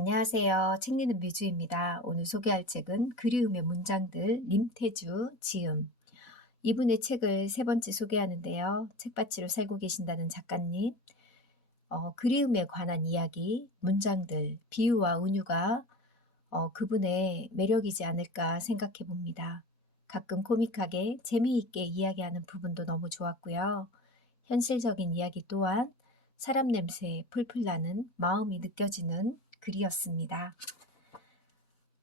안녕하세요. 책 읽는 뮤즈입니다. 오늘 소개할 책은 그리움의 문장들 림태주 지음. 이분의 책을 세 번째 소개하는데요. 책받치로 살고 계신다는 작가님, 그리움에 관한 이야기, 문장들, 비유와 은유가 그분의 매력이지 않을까 생각해 봅니다. 가끔 코믹하게 재미있게 이야기하는 부분도 너무 좋았고요. 현실적인 이야기 또한 사람 냄새 풀풀 나는 마음이 느껴지는 글이었습니다.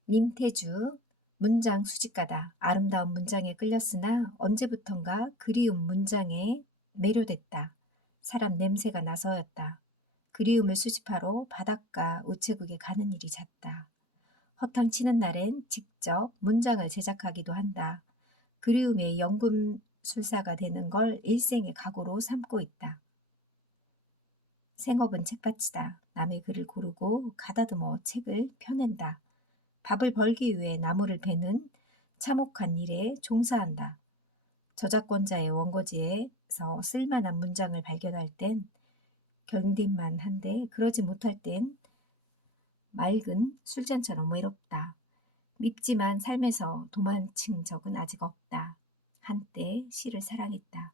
림태주, 문장 수집가다. 아름다운 문장에 끌렸으나 언제부턴가 그리움 문장에 매료됐다. 사람 냄새가 나서였다. 그리움을 수집하러 바닷가 우체국에 가는 일이 잦다. 허탕치는 날엔 직접 문장을 제작하기도 한다. 그리움의 연금술사가 되는 걸 일생의 각오로 삼고 있다. 생업은 책받치다. 남의 글을 고르고 가다듬어 책을 펴낸다. 밥을 벌기 위해 나무를 베는 참혹한 일에 종사한다. 저작권자의 원고지에서 쓸만한 문장을 발견할 땐 견딜만 한데 그러지 못할 땐 맑은 술잔처럼 외롭다. 밉지만 삶에서 도망친 적은 아직 없다. 한때 시를 사랑했다.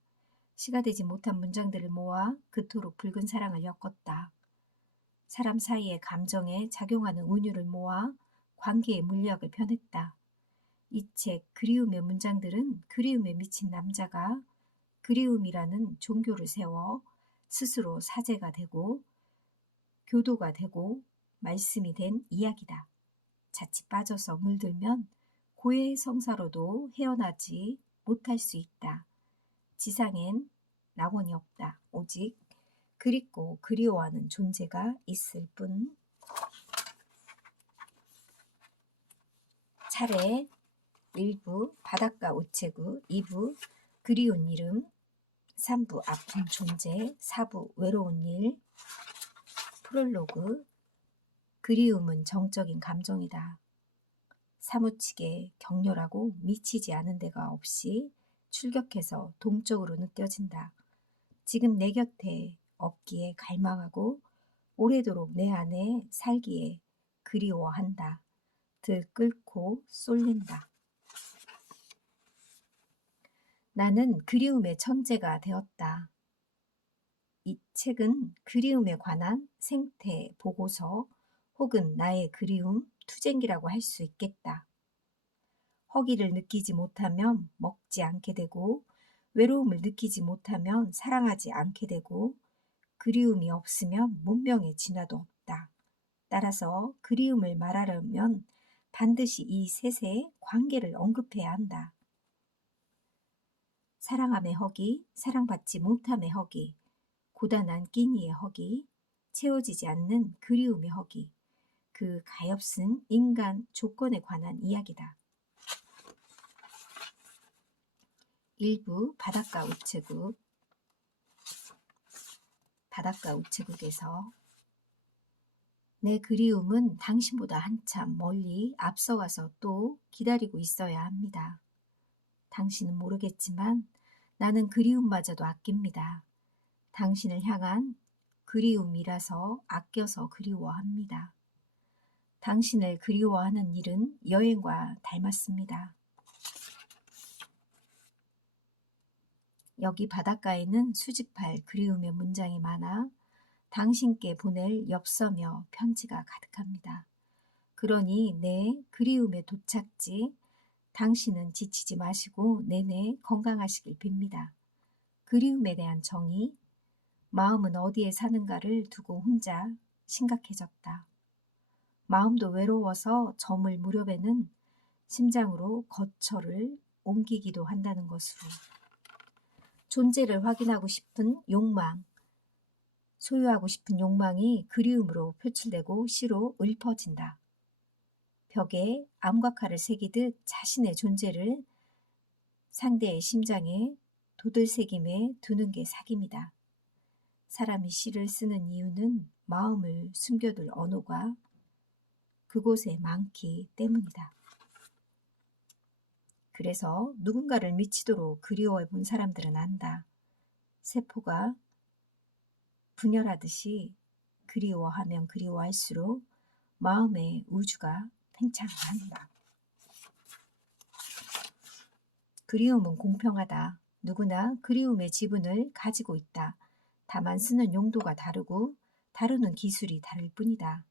시가 되지 못한 문장들을 모아 그토록 붉은 사랑을 엮었다. 사람 사이의 감정에 작용하는 운율을 모아 관계의 물리학을 펴냈다. 이 책 그리움의 문장들은 그리움에 미친 남자가 그리움이라는 종교를 세워 스스로 사제가 되고 교도가 되고 말씀이 된 이야기다. 자칫 빠져서 물들면 고해성사로도 헤어나지 못할 수 있다. 지상엔 낙원이 없다. 오직 그립고 그리워하는 존재가 있을 뿐. 차례 1부 바닷가 우체국, 2부 그리운 이름, 3부 아픈 존재, 4부 외로운 일, 프롤로그 그리움은 정적인 감정이다. 사무치게 격렬하고 미치지 않은 데가 없이 출격해서 동적으로 느껴진다. 지금 내 곁에 없기에 갈망하고 오래도록 내 안에 살기에 그리워한다. 들끓고 쏠린다. 나는 그리움의 천재가 되었다. 이 책은 그리움에 관한 생태 보고서 혹은 나의 그리움 투쟁기라고 할 수 있겠다. 허기를 느끼지 못하면 먹지 않게 되고 외로움을 느끼지 못하면 사랑하지 않게 되고 그리움이 없으면 문명의 진화도 없다. 따라서 그리움을 말하려면 반드시 이 셋의 관계를 언급해야 한다. 사랑함의 허기, 사랑받지 못함의 허기, 고단한 끼니의 허기, 채워지지 않는 그리움의 허기, 그 가엾은 인간 조건에 관한 이야기다. 1부 바닷가 우체국에서 내 그리움은 당신보다 한참 멀리 앞서가서 또 기다리고 있어야 합니다. 당신은 모르겠지만 나는 그리움마저도 아낍니다. 당신을 향한 그리움이라서 아껴서 그리워합니다. 당신을 그리워하는 일은 여행과 닮았습니다. 여기 바닷가에는 수집할 그리움의 문장이 많아 당신께 보낼 엽서며 편지가 가득합니다. 그러니 내 그리움의 도착지, 당신은 지치지 마시고 내내 건강하시길 빕니다. 그리움에 대한 정의, 마음은 어디에 사는가를 두고 혼자 심각해졌다. 마음도 외로워서 저물 무렵에는 심장으로 거처를 옮기기도 한다는 것으로. 존재를 확인하고 싶은 욕망, 소유하고 싶은 욕망이 그리움으로 표출되고 시로 읊어진다. 벽에 암과 칼을 새기듯 자신의 존재를 상대의 심장에 도들새김에 두는 게 사귐이다. 사람이 시를 쓰는 이유는 마음을 숨겨둘 언어가 그곳에 많기 때문이다. 그래서 누군가를 미치도록 그리워해 본 사람들은 안다. 세포가 분열하듯이 그리워하면 그리워할수록 마음의 우주가 팽창한다. 그리움은 공평하다. 누구나 그리움의 지분을 가지고 있다. 다만 쓰는 용도가 다르고 다루는 기술이 다를 뿐이다.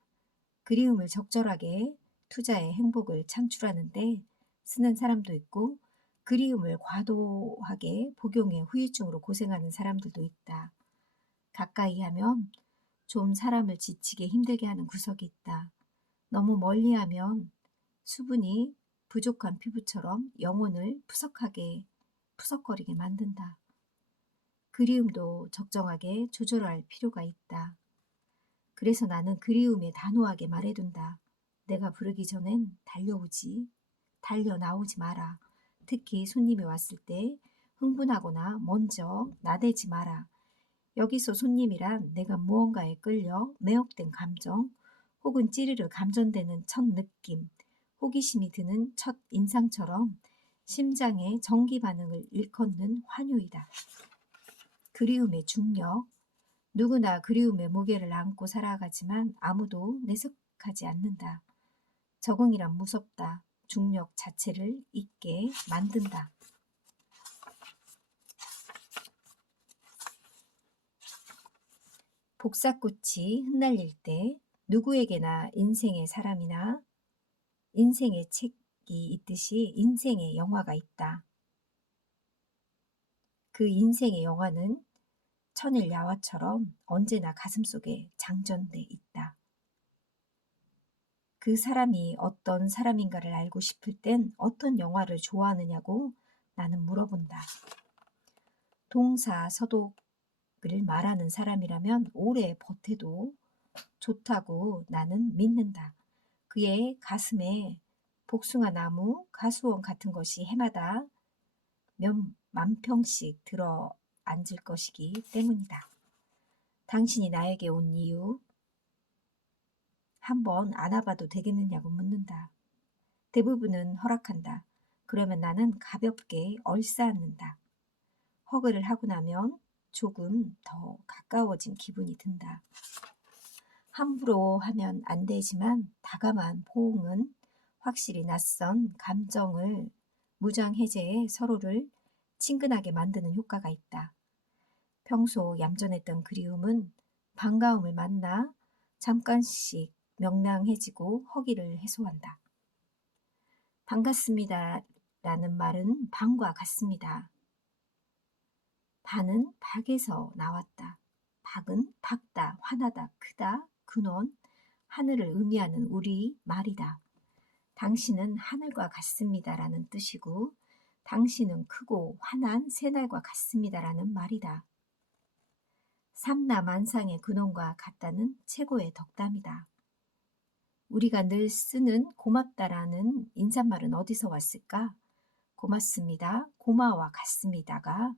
그리움을 적절하게 투자해 행복을 창출하는데 쓰는 사람도 있고 그리움을 과도하게 복용해 후유증으로 고생하는 사람들도 있다. 가까이 하면 좀 사람을 지치게 힘들게 하는 구석이 있다. 너무 멀리하면 수분이 부족한 피부처럼 영혼을 푸석거리게 만든다. 그리움도 적정하게 조절할 필요가 있다. 그래서 나는 그리움에 단호하게 말해둔다. 내가 부르기 전엔 달려 나오지 마라. 특히 손님이 왔을 때 흥분하거나 먼저 나대지 마라. 여기서 손님이란 내가 무언가에 끌려 매혹된 감정 혹은 찌르르 감전되는 첫 느낌, 호기심이 드는 첫 인상처럼 심장의 전기 반응을 일컫는 환호이다. 그리움의 중력, 누구나 그리움의 무게를 안고 살아가지만 아무도 내색하지 않는다. 적응이란 무섭다. 중력 자체를 잊게 만든다. 복사꽃이 흩날릴 때 누구에게나 인생의 사람이나 인생의 책이 있듯이 인생의 영화가 있다. 그 인생의 영화는 천일야화처럼 언제나 가슴속에 장전돼 있다. 그 사람이 어떤 사람인가를 알고 싶을 땐 어떤 영화를 좋아하느냐고 나는 물어본다. 동사서독을 말하는 사람이라면 오래 버텨도 좋다고 나는 믿는다. 그의 가슴에 복숭아 나무, 가수원 같은 것이 해마다 만 평씩 들어 앉을 것이기 때문이다. 당신이 나에게 온 이유, 한번 안아봐도 되겠느냐고 묻는다. 대부분은 허락한다. 그러면 나는 가볍게 얼싸안는다. 허그를 하고 나면 조금 더 가까워진 기분이 든다. 함부로 하면 안 되지만 다감한 포옹은 확실히 낯선 감정을 무장해제해 서로를 친근하게 만드는 효과가 있다. 평소 얌전했던 그리움은 반가움을 만나 잠깐씩 명랑해지고 허기를 해소한다. 반갑습니다 라는 말은 반과 같습니다. 반은 박에서 나왔다. 박은 박다, 화나다, 크다, 근원, 하늘을 의미하는 우리 말이다. 당신은 하늘과 같습니다 라는 뜻이고 당신은 크고 환한 새날과 같습니다 라는 말이다. 삼라만상의 근원과 같다는 최고의 덕담이다. 우리가 늘 쓰는 고맙다라는 인사말은 어디서 왔을까? 고맙습니다, 고마와 같습니다가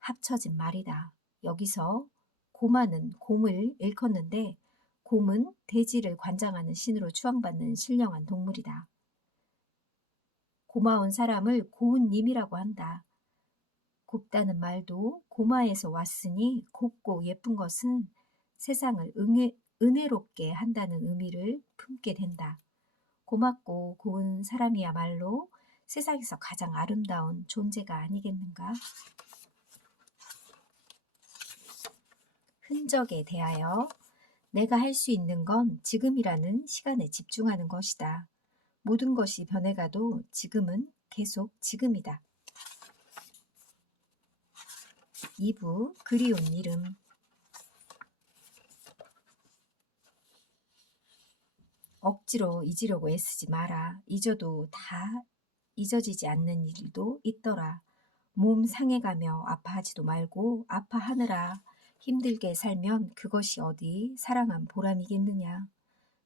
합쳐진 말이다. 여기서 고마는 곰을 일컫는데 곰은 대지를 관장하는 신으로 추앙받는 신령한 동물이다. 고마운 사람을 고운님이라고 한다. 곱다는 말도 고마에서 왔으니 곱고 예쁜 것은 세상을 은혜롭게 한다는 의미를 품게 된다. 고맙고 고운 사람이야말로 세상에서 가장 아름다운 존재가 아니겠는가? 흔적에 대하여 내가 할 수 있는 건 지금이라는 시간에 집중하는 것이다. 모든 것이 변해가도 지금은 계속 지금이다. 2부 그리운 이름. 억지로 잊으려고 애쓰지 마라. 잊어도 다 잊어지지 않는 일도 있더라. 몸 상해가며 아파하지도 말고 아파하느라 힘들게 살면 그것이 어디 사랑한 보람이겠느냐.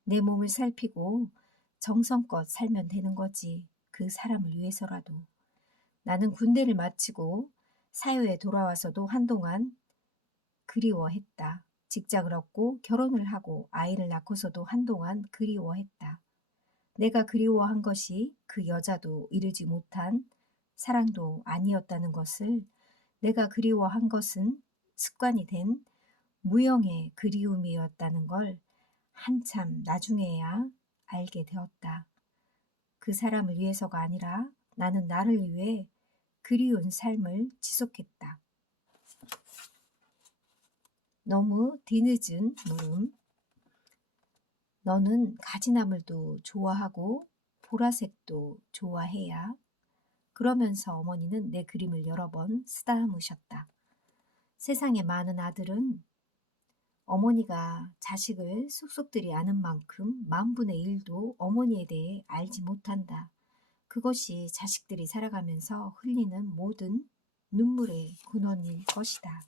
내 몸을 살피고 정성껏 살면 되는 거지. 그 사람을 위해서라도. 나는 군대를 마치고 사회에 돌아와서도 한동안 그리워했다. 직장을 얻고 결혼을 하고 아이를 낳고서도 한동안 그리워했다. 내가 그리워한 것이 그 여자도 이루지 못한 사랑도 아니었다는 것을, 내가 그리워한 것은 습관이 된 무형의 그리움이었다는 걸 한참 나중에야 알게 되었다. 그 사람을 위해서가 아니라 나는 나를 위해 그리운 삶을 지속했다. 너무 뒤늦은 물음. 너는 가지나물도 좋아하고 보라색도 좋아해야. 그러면서 어머니는 내 그림을 여러 번 쓰다무셨다. 세상에 많은 아들은 어머니가 자식을 쏙쏙들이 아는 만큼 10,000분의 1도 어머니에 대해 알지 못한다. 그것이 자식들이 살아가면서 흘리는 모든 눈물의 근원일 것이다.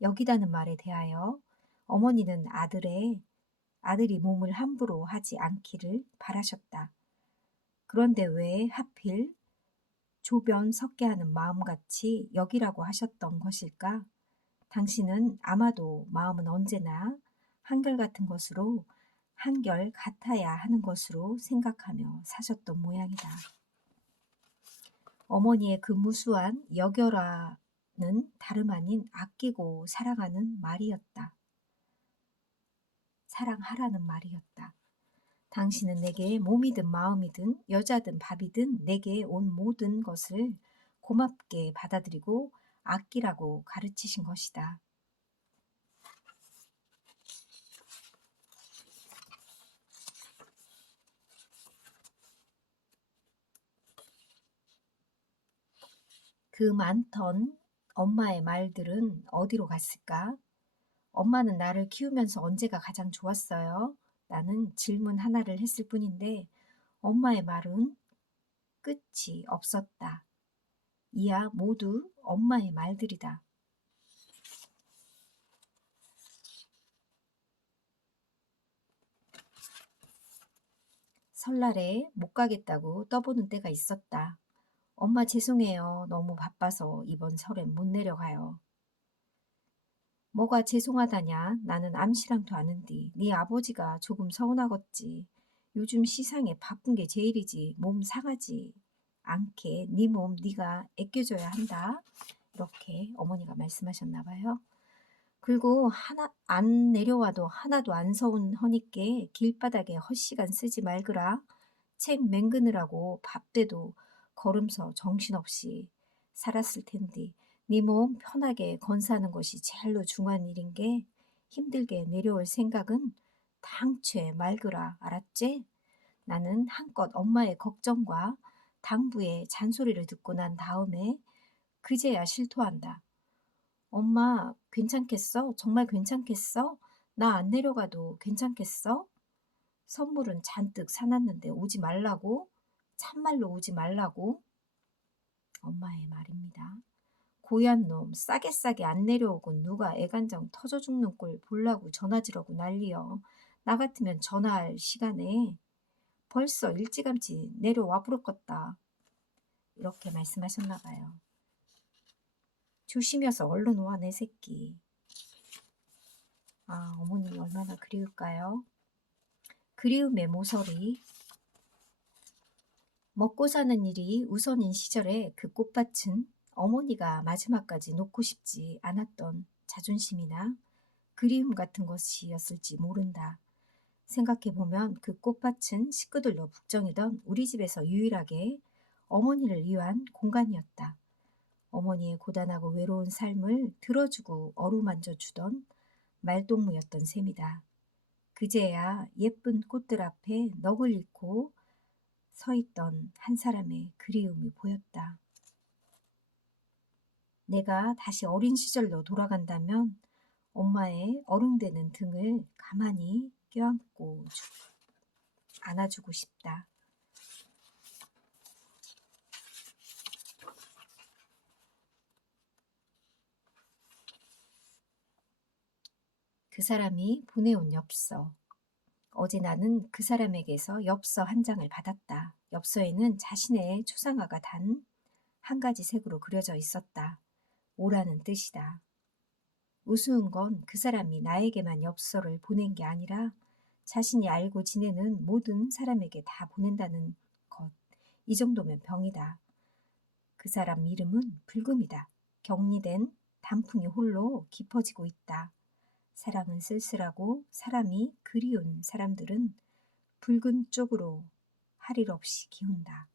여기다는 말에 대하여 어머니는 아들이 몸을 함부로 하지 않기를 바라셨다. 그런데 왜 하필 조변 섞게 하는 마음같이 여기라고 하셨던 것일까? 당신은 아마도 마음은 언제나 한결 같아야 하는 것으로 생각하며 사셨던 모양이다. 어머니의 그 무수한 여겨라는 다름 아닌 아끼고 사랑하는 말이었다. 사랑하라는 말이었다. 당신은 내게 몸이든 마음이든 여자든 밥이든 내게 온 모든 것을 고맙게 받아들이고 아끼라고 가르치신 것이다. 그 많던 엄마의 말들은 어디로 갔을까? 엄마는 나를 키우면서 언제가 가장 좋았어요? 나는 질문 하나를 했을 뿐인데 엄마의 말은 끝이 없었다. 이야 모두 엄마의 말들이다. 설날에 못 가겠다고 떠보는 때가 있었다. 엄마 죄송해요. 너무 바빠서 이번 설엔 못 내려가요. 뭐가 죄송하다냐? 나는 암시랑도 아는디. 네 아버지가 조금 서운하겠지. 요즘 시상에 바쁜 게 제일이지. 몸 상하지 않게 네 몸 네가 아껴줘야 한다. 이렇게 어머니가 말씀하셨나 봐요. 그리고 하나 안 내려와도 하나도 안 서운하니께 길바닥에 헛시간 쓰지 말거라. 책 맹그느라고 밥때도 걸으면서 정신없이 살았을 텐데 네 몸 편하게 건사하는 것이 제일로 중요한 일인 게 힘들게 내려올 생각은 당최 말거라. 알았지? 나는 한껏 엄마의 걱정과 당부의 잔소리를 듣고 난 다음에 그제야 실토한다. 엄마, 괜찮겠어? 정말 괜찮겠어? 나 안 내려가도 괜찮겠어? 선물은 잔뜩 사놨는데 오지 말라고? 참말로 오지 말라고? 엄마의 말입니다. 고얀 놈, 싸게 안 내려오고 누가 애간장 터져 죽는 꼴 보려고 전화지라고 난리여. 나 같으면 전화할 시간에 벌써 일찌감치 내려와 부럽겠다. 이렇게 말씀하셨나 봐요. 조심해서 얼른 와, 내 새끼. 아, 어머님이 얼마나 그리울까요? 그리움의 모서리. 먹고 사는 일이 우선인 시절에 그 꽃밭은 어머니가 마지막까지 놓고 싶지 않았던 자존심이나 그리움 같은 것이었을지 모른다. 생각해보면 그 꽃밭은 식구들로 북적이던 우리 집에서 유일하게 어머니를 위한 공간이었다. 어머니의 고단하고 외로운 삶을 들어주고 어루만져 주던 말동무였던 셈이다. 그제야 예쁜 꽃들 앞에 넋을 잃고 서 있던 한 사람의 그리움이 보였다. 내가 다시 어린 시절로 돌아간다면 엄마의 어른되는 등을 가만히 껴안고 안아주고 싶다. 그 사람이 보내온 엽서. 어제 나는 그 사람에게서 엽서 한 장을 받았다. 엽서에는 자신의 초상화가 단 한 가지 색으로 그려져 있었다. 오라는 뜻이다. 우스운 건 그 사람이 나에게만 엽서를 보낸 게 아니라 자신이 알고 지내는 모든 사람에게 다 보낸다는 것. 이 정도면 병이다. 그 사람 이름은 불금이다. 격리된 단풍이 홀로 깊어지고 있다. 사랑은 쓸쓸하고 사람이 그리운 사람들은 붉은 쪽으로 할 일 없이 기운다.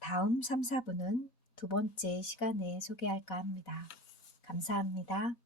다음 3, 4부는 두 번째 시간에 소개할까 합니다. 감사합니다.